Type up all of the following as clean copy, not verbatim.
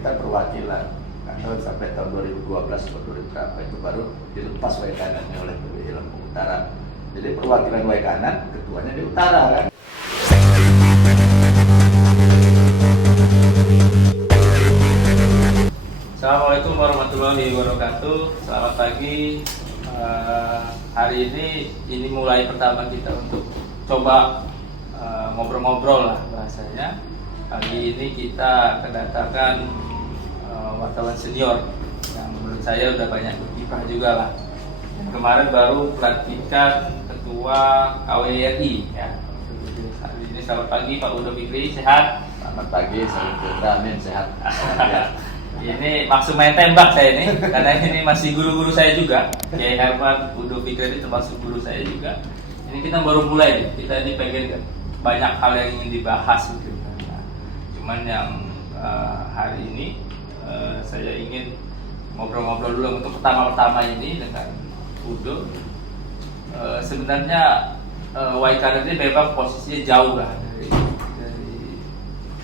Kita perwakilan atau sampai tahun 2012 atau 2000 berapa itu baru dilepas Waikanannya oleh PBI Lampung Utara. Jadi perwakilan Waikanan ketuanya di utara kan. Assalamualaikum warahmatullahi wabarakatuh. Selamat pagi. Hari ini mulai pertama kita untuk coba ngobrol-ngobrol lah bahasanya. Pagi ini kita kedatangan wartawan senior yang menurut saya udah banyak berkiprah juga lah. Yang kemarin baru pelantikan ketua KWRI ya. Hari ini selamat pagi Pak Udo Fikri, sehat? Selamat pagi, salam sejahtera, amin, sehat. Ini maksud main tembak saya ini, karena ini masih guru-guru saya juga. Kiai Herman, Udo Fikri ini termasuk guru saya juga. Ini kita baru mulai nih, kita ini pengen banyak hal yang ingin dibahas gitu. Nah, cuman yang hari ini saya ingin ngobrol-ngobrol dulu untuk pertama-tama ini dengan Udo. Sebenarnya Waikanan ini memang posisinya jauh lah dari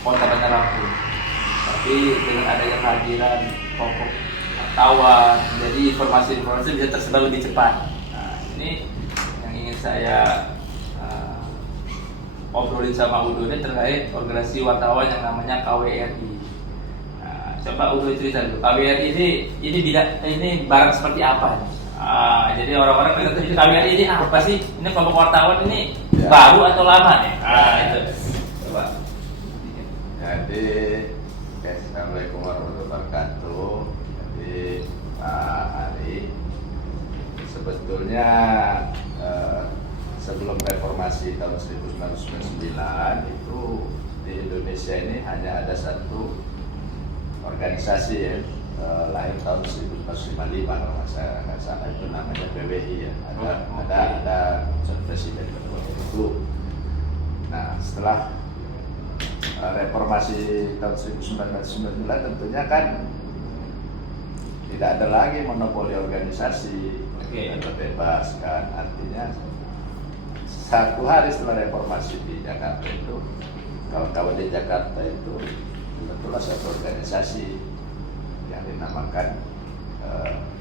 kota Bandar Lampung. Tapi dengan adanya kehadiran tokoh wartawan, jadi informasi-informasi bisa tersebar lebih cepat. Nah, ini yang ingin saya obrolin sama Udo ini terkait organisasi wartawan yang namanya KWRI. Nah, coba Udo cerita dulu, KWRI ini barang seperti apa? Jadi orang-orang pengen tahu KWRI ini apa sih? Ini kelompok wartawan ini baru atau lama nih? Itu coba. Jadi Assalamualaikum warahmatullahi wabarakatuh. Jadi Pak Ari, sebetulnya sebelum reformasi tahun 1999 itu di Indonesia ini hanya ada satu organisasi ya, lahir tahun 1955 kalau nggak salah, itu namanya PBI ya. Ada presiden waktu itu. Nah, setelah reformasi tahun 1999 tentunya kan tidak ada lagi monopoli organisasi, bebas kan. Artinya satu hari setelah reformasi di Jakarta itu, kawan-kawan di Jakarta itu bentuklah satu organisasi yang dinamakan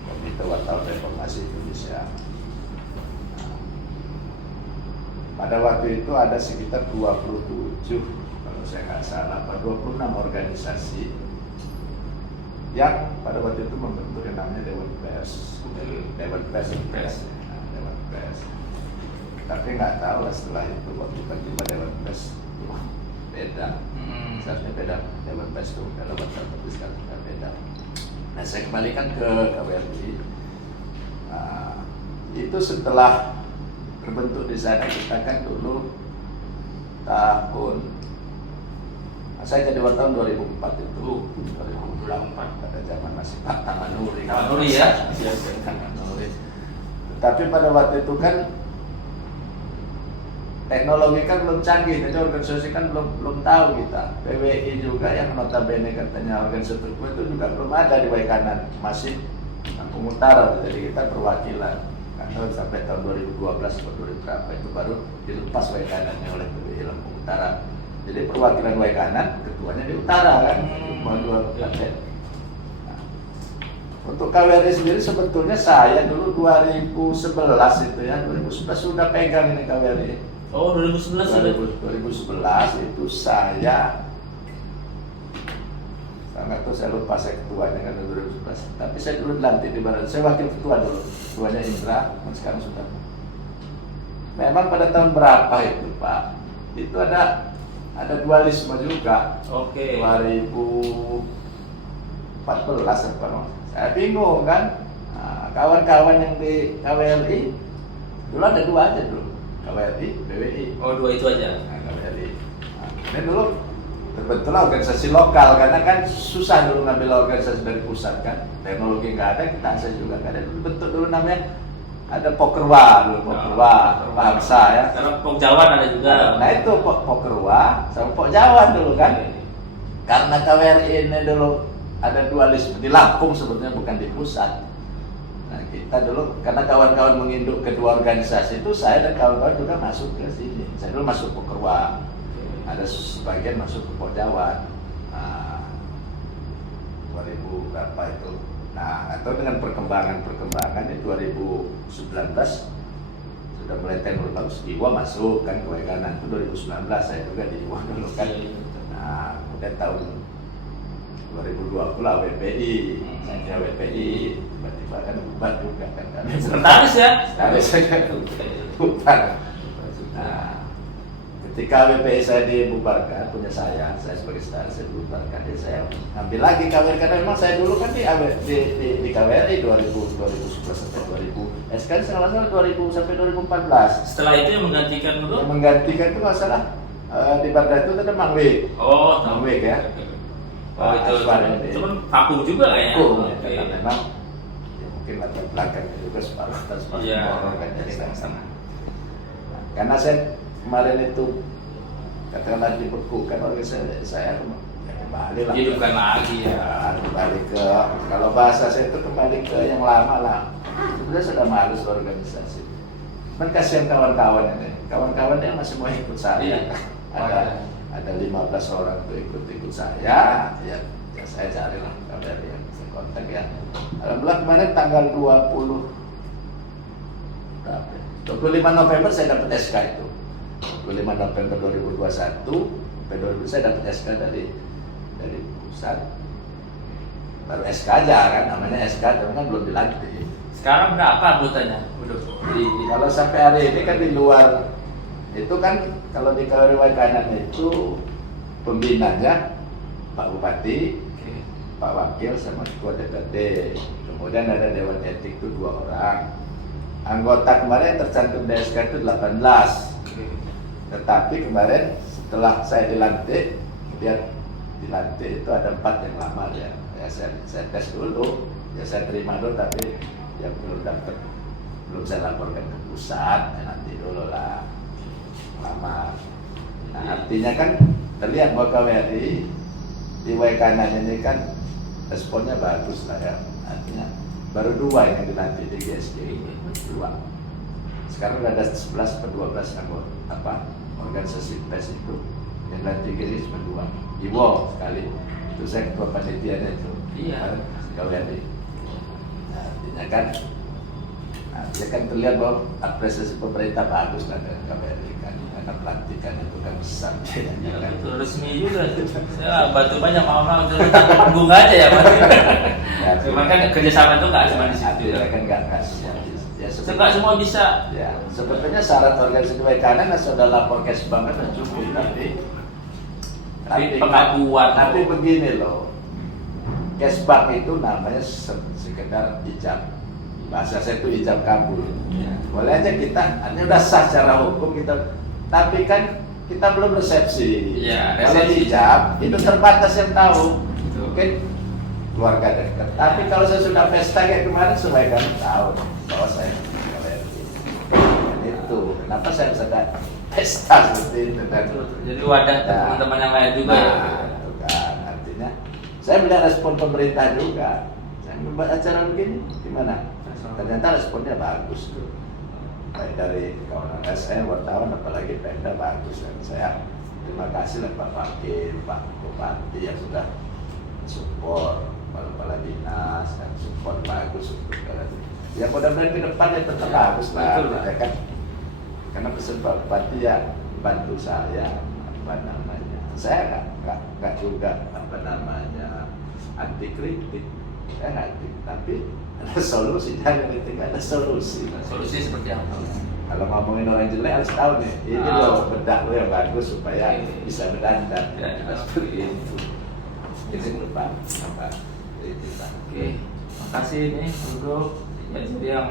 Komite Wartawan Reformasi Indonesia. Pada waktu itu ada sekitar 27 kalau saya nggak salah, 26 organisasi yang pada waktu itu membentuk yang namanya Dewan Pers. Dewan Pers. Tapi nggak tahu lah setelah itu waktu tiba Dewan Pers beda. Seharusnya beda, Dewan Pers itu dalam waktu tapi sekarang sudah beda. Nah, saya kembalikan ke KWRI. Nah, itu setelah terbentuk di sana, kita kan dulu saya jadi wartawan 2004 itu, 2004 pada zaman masih Pak Tamanuri. Tamanuri ya. Tamanuri. Tapi pada waktu itu kan teknologi kan belum canggih, jadi organisasi kan belum tahu kita. PWI juga yang notabene katanya organisasi terkuat itu juga belum ada di Waikanan, masih Lampung Utara. Jadi kita perwakilan. Karena sampai tahun 2012 atau 2000 berapa itu baru dilepas Waikanannya oleh PBI Lampung Utara. Jadi perwakilan Waikanan ketuanya di utara kan, dua kabupaten. Nah, untuk KWRI sendiri sebetulnya saya dulu 2011 itu ya, 2011 sudah pegang ini KWRI. Oh, 2011 itu saya nggak tahu, saya lupa saya ketuanya kan 2011. Tapi saya dulu dilantik di Barat, saya wakil ketua dulu, ketuanya Indra, dan sekarang sudah. Memang pada tahun berapa itu Pak? Itu ada dualisme juga. Oke. 2014 apa? Saya bingung kan. Nah, kawan-kawan yang di KWRI dulu ada dua aja dulu, KWRI, PWI. Oh, dua itu aja. Nah, KWRI. Nah, ini dulu terbentuklah organisasi lokal karena kan susah dulu ngambil organisasi dari pusat kan. Teknologi nggak ada, kita akses juga nggak ada. Dulu bentuk dulu namanya ada Pokerwa dulu, Pokerwa bangsa ya. Karena Pokjawan ada juga. Nah itu Pokerwa sama Pokjawan dulu kan. Karena KWRI ini dulu ada dualisme di Lampung sebetulnya, bukan di pusat. Nah kita dulu karena kawan-kawan menginduk kedua organisasi itu, saya dan kawan-kawan juga masuk ke sini. Saya dulu masuk Pokerwa, ada sebagian masuk ke Pokjawan. Nah, 2000 berapa itu. Nah, atau dengan perkembangan di 2019 sudah mulai tenor bagus, Iwa masuk kan ke Waikanan itu 2019, saya juga di Iwa dulu kan. Nah, kemudian tahun 2020 WPI, saya WPI, tiba-tiba kan bubar juga kan. Sekretaris ya? Sekretaris saya bubar. Nah, ketika WPI saya dibubarkan, punya saya sebagai sekretaris saya dibubarkan, jadi saya ambil lagi KWRI karena memang saya dulu kan di KWRI 2011 sampai 2000, sekarang salah 2000 sampai 2014. Setelah itu yang menggantikan dulu? Yang menggantikan itu masalah di Barda itu ada Mang Wik. Oh, Mang Wik ya. Oh, itu cuman vakum juga ya? Vakum, Oke. karena memang ya mungkin latar belakangnya juga separuh Iya. orang kan jadi sama. Karena saya kemarin itu katakanlah dibekukan oleh saya kembali lah. Hidupkan lagi ya. Kembali ke, kalau bahasa saya itu kembali ke yang lama lah. Sebenarnya sudah males organisasi. Cuman kasihan kawan-kawan ini. Kawan-kawan yang masih mau ikut saya. Ada 15 orang tuh ikut saya. Ya saya carilah dari yang saya kontak ya. Alhamdulillah kemarin tanggal 25 November saya dapat SK itu. 25 November 2021 sampai 2000 saya dapat SK dari pusat. Baru SK aja kan, namanya SK tapi kan belum dilantik. Sekarang berapa anggotanya? Kalau sampai hari ini kan di luar itu kan, kalau di KWRI Waikanan itu pembinanya Pak Bupati, Pak Wakil sama Ketua DPRD. Kemudian ada Dewan Etik itu 2 orang. Anggota kemarin tercantum di SK itu 18. Tetapi kemarin setelah saya dilantik, kemudian dilantik itu ada 4 yang lama ya. Saya tes dulu, ya saya terima dulu, tapi yang belum dapat, belum saya laporkan ke pusat, ya nanti dulu lah lama. Nah, artinya kan terlihat bahwa KWRI di Waikanan ini kan responnya bagus lah ya. Artinya baru 2 yang dilantik di GSG ini, 2. Sekarang ada 11 atau 12 anggota organisasi PES itu yang dilantik ini cuma 2. Iwo sekali, itu saya ketua panitianya itu. Iya. KWRI. Nah, artinya kan, dia kan terlihat bahwa apresiasi pemerintah bagus lah dengan KWRI kan, karena pelantikan itu kan besar bedanya kan. Itu resmi juga tuh. Saya bantu banyak mau tanggung aja ya Mas. Ya, Cuma kan kerjasama itu nggak cuma di situ ya. kan nggak semua. Ya, Nggak semua bisa. Ya, sebetulnya syarat organisasi Waikanan sudah lapor Kesbang kan cukup, tapi pengakuan. Tapi begini loh, Kesbang itu namanya sekedar ijab. Bahasa saya itu ijab kabul. Ya. Boleh aja kita, ini udah sah secara hukum kita, tapi kan kita belum resepsi. Ya, Kalau resepsi. ijab itu terbatas yang tahu, Betul. mungkin keluarga dekat. Tapi kalau saya sudah pesta kayak kemarin, semua kan tahu bahwa saya KWRI. Dan itu, kenapa saya bisa ada pesta seperti itu kan? Jadi wadah teman-teman yang lain juga ya. Itu kan artinya saya melihat respon pemerintah juga. Saya membuat acara begini gimana? Ternyata responnya bagus tuh. Baik dari kawan saya, wartawan, apalagi Pemda bagus kan. Saya terima kasih lah Pak Wakil, Pak Bupati yang sudah support, kepala dinas dan support bagus untuk ya mudah-mudahan ke depan ya tetap bagus lah. Betul, Ya kan? Karena pesan Pak Bupati ya bantu saya apa namanya. Saya nggak juga apa namanya anti kritik. Saya nggak kritik, tapi ada solusi, jangan kritik, ada solusi. Solusi seperti apa? Kalau ngomongin orang jelek harus tahu nih, ini loh bedak lo yang bagus supaya bisa berdandan. Ya, Seperti itu. Ini lupa apa? Oke, makasih nih Udo. Ya, jadi yang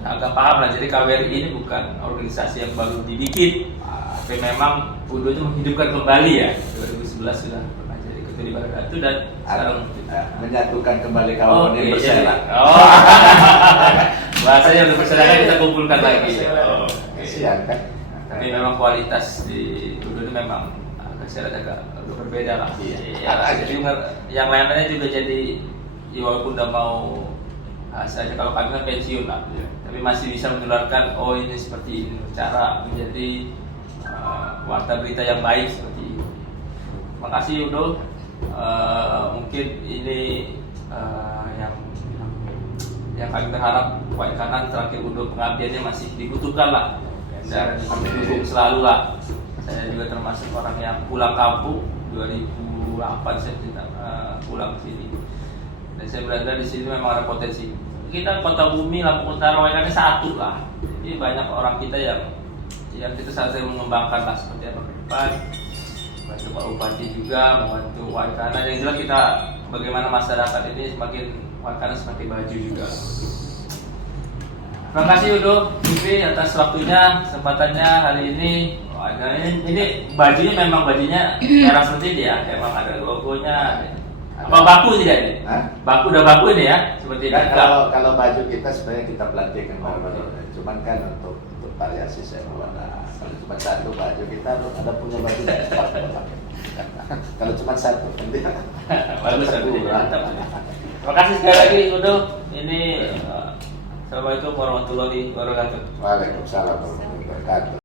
agak paham lah. Jadi KWRI ini bukan organisasi yang baru dibikin, tapi memang Udo itu menghidupkan kembali ya. 2011 sudah pernah jadi ketua di Barda itu dan sekarang menyatukan kembali kawan yang bersama. Oh, bahasanya untuk bersama kita kumpulkan lagi. Oh, Kasihan kan? tapi memang kualitas di Udo ini memang agak berbeda lah. Iya. Ya, jadi yang lain-lainnya juga jadi ya walaupun udah mau saja kalau kami kan pensiun lah, Iya. tapi masih bisa menularkan oh ini seperti ini cara menjadi warta berita yang baik seperti itu. Makasih Udo. Mungkin ini yang kami berharap Pak Kanan terakhir untuk pengabdiannya masih dibutuhkan lah, dan kami dukung selalu lah. Saya juga termasuk orang yang pulang kampung 2008 saya pulang ke sini, dan saya berada di sini memang ada potensi. Kita Kota Bumi, Lampung Utara, Waikanan satu lah. Jadi banyak orang kita yang kita saling mengembangkan lah seperti apa ke depan. Bantu Pak Bupati juga, membantu Waikanan. Yang jelas kita bagaimana masyarakat ini Waikanan semakin maju juga. Terima kasih Udo, Bibi atas waktunya, kesempatannya hari ini. Ini bajunya memang bajunya merah seperti ini ya, memang ada logonya. Apa baku tidak ini? Hah? Udah baku ini ya, seperti ini. Kalau baju kita sebenarnya kita pelantikan baru-baru. Cuman kan untuk variasi saya buat. Kalau cuma satu baju kita ada punya baju. Kalau cuma satu kan dia. Bagus, mantap. Terima kasih sekali lagi Udo. Ini Assalamualaikum warahmatullahi wabarakatuh. Waalaikumsalam warahmatullahi wabarakatuh.